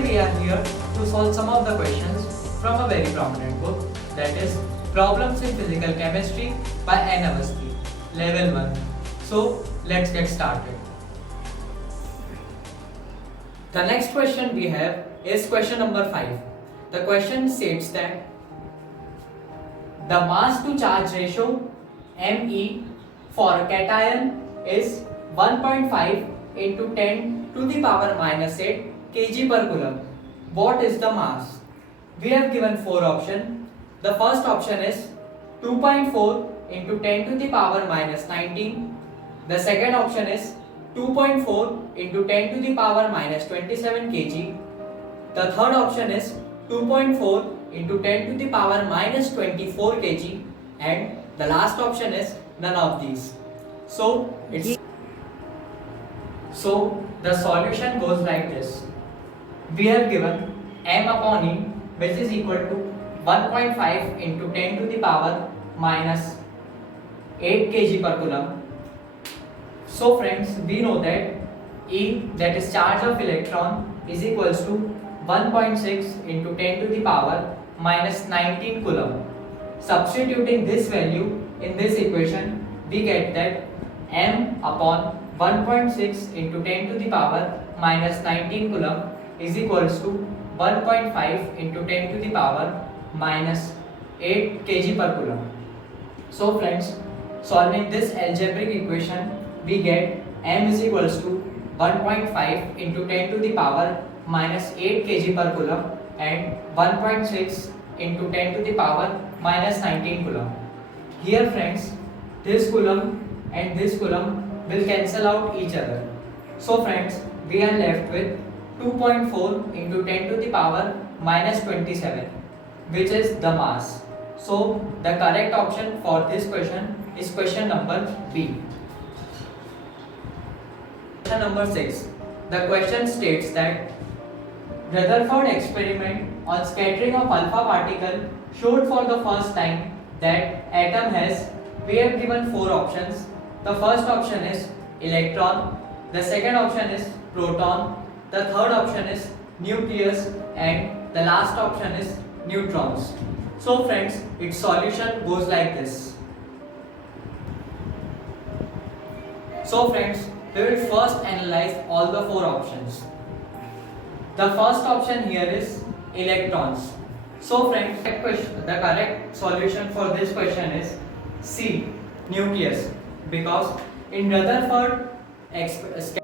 Today we are here to solve some of the questions from a very prominent book, that is Problems in Physical Chemistry by N. Awasthi, Level 1. So let's get started. The next question we have is question number 5. The question states that the mass to charge ratio Me for a cation is 1.5 into 10 to the power minus 8 kg per coulomb. What is the mass? We have given 4 options. The first option is 2.4 into 10 to the power minus 19. The second option is 2.4 into 10 to the power minus 27 kg. The third option is 2.4 into 10 to the power minus 24 kg. And the last option is none of these. So the solution goes like this. We have given m upon e, which is equal to 1.5 into 10 to the power minus 8 kg per coulomb. So friends, we know that E, that is charge of electron, is equals to 1.6 into 10 to the power minus 19 coulomb. Substituting this value in this equation, we get that m upon 1.6 into 10 to the power minus 19 coulomb is equals to 1.5 into 10 to the power minus 8 kg per coulomb. So friends, solving this algebraic equation, we get m is equals to 1.5 into 10 to the power minus 8 kg per coulomb and 1.6 into 10 to the power minus 19 coulomb. Here friends, this coulomb and this coulomb will cancel out each other. So friends, we are left with 2.4 into 10 to the power minus 27, which is the mass. So the correct option for this question is question number B. Question number 6. The question states that Rutherford experiment on scattering of alpha particle showed for the first time that atom has, we have given 4 options. The first option is electron, the second option is proton, the third option is nucleus, and the last option is neutrons. So friends, its solution goes like this. So friends, we will first analyze all the 4 options. The first option here is electrons. So friends, the correct solution for this question is C, nucleus, because in Rutherford alpha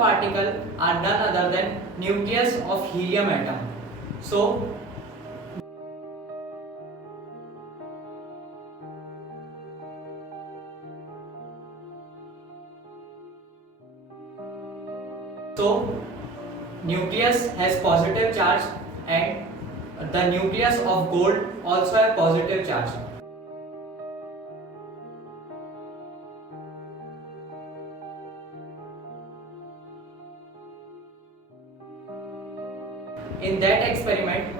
particle are none other than nucleus of helium atom. So nucleus has positive charge and the nucleus of gold also have positive charge. In that experiment,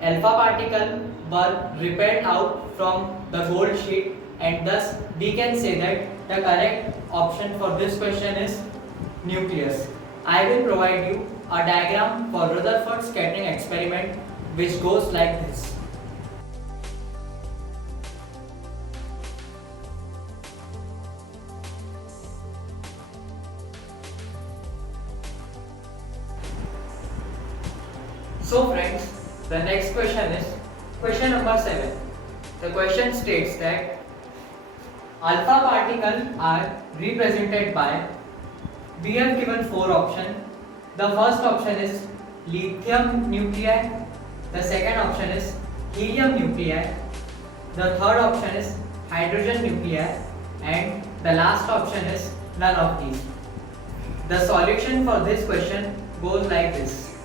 alpha particle were repelled out from the gold sheet, and thus we can say that the correct option for this question is nucleus. I will provide you a diagram for Rutherford scattering experiment which goes like this. So friends, the next question is question number 7. The question states that alpha particles are represented by, we have given 4 options. The first option is lithium nuclei, the second option is helium nuclei, the third option is hydrogen nuclei, and the last option is none of these. The solution for this question goes like this.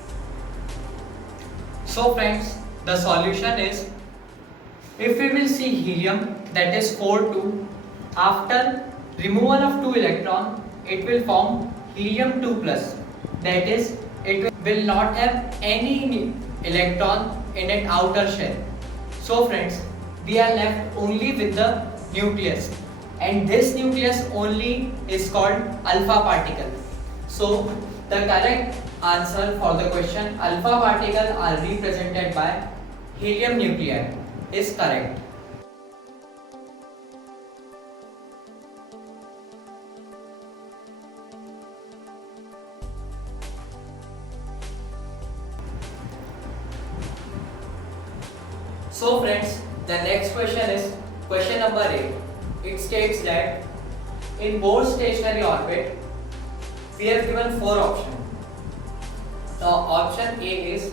So friends, the solution is, if we will see helium, that is 4 after removal of 2 electrons, it will form helium 2 plus. That is, it will not have any electron in its outer shell. So friends, we are left only with the nucleus, and this nucleus only is called alpha particle. So the correct answer for the question alpha particle are represented by helium nuclei is correct. So friends, the next question is question number 8. It states that in Bohr's stationary orbit, we have given 4 options. The option A is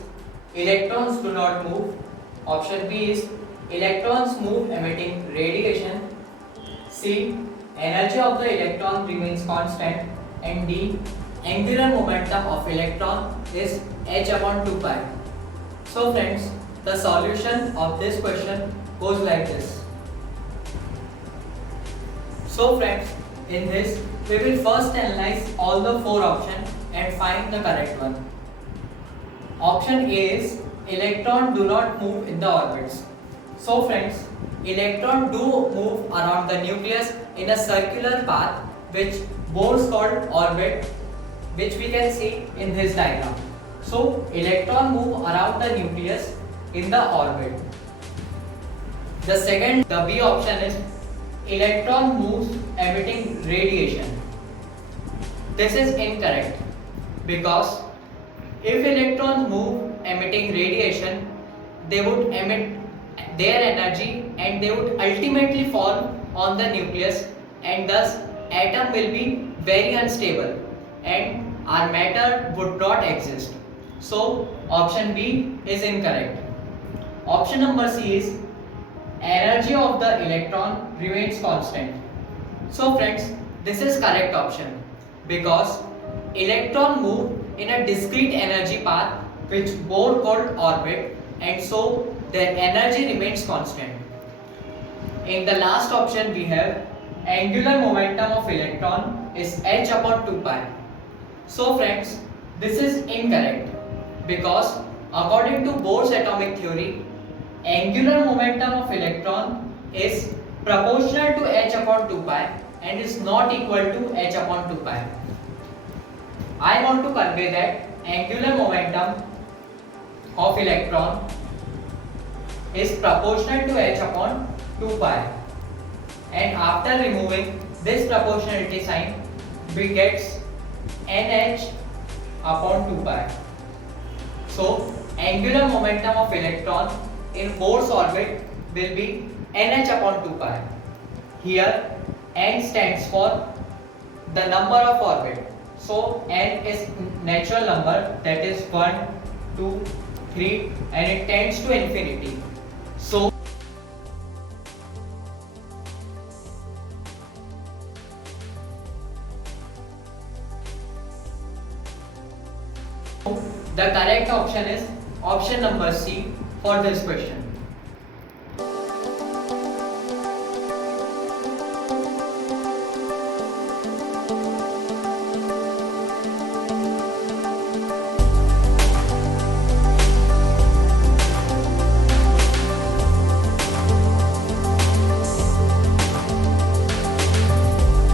electrons do not move. Option B is electrons move emitting radiation. C, energy of the electron remains constant. And D, angular momentum of electron is h upon 2 pi. So friends, the solution of this question goes like this. So friends, in this we will first analyze all the 4 options and find the correct one. Option A is electron do not move in the orbits. So friends, electron do move around the nucleus in a circular path which Bohr's called orbit, which we can see in this diagram. So electron move around the nucleus in the orbit. The second, the B option is electron moves emitting radiation. This is incorrect because if electrons move emitting radiation, they would emit their energy and they would ultimately fall on the nucleus, and thus atom will be very unstable and our matter would not exist. So option B is incorrect. Option number C is energy of the electron remains constant. So friends, this is correct option because electron move in a discrete energy path which Bohr called orbit, and so their energy remains constant. In the last option we have angular momentum of electron is h upon 2 pi. So friends, this is incorrect because according to Bohr's atomic theory, angular momentum of electron is proportional to h upon 2 pi and is not equal to h upon 2 pi. I want to convey that angular momentum of electron is proportional to h upon 2 pi, and after removing this proportionality sign we get nh upon 2 pi. So angular momentum of electron in Bohr's orbit will be nh upon 2 pi. Here n stands for the number of orbit. So n is natural number, that is 1, 2, 3, and it tends to infinity. So the correct option is option number C for this question.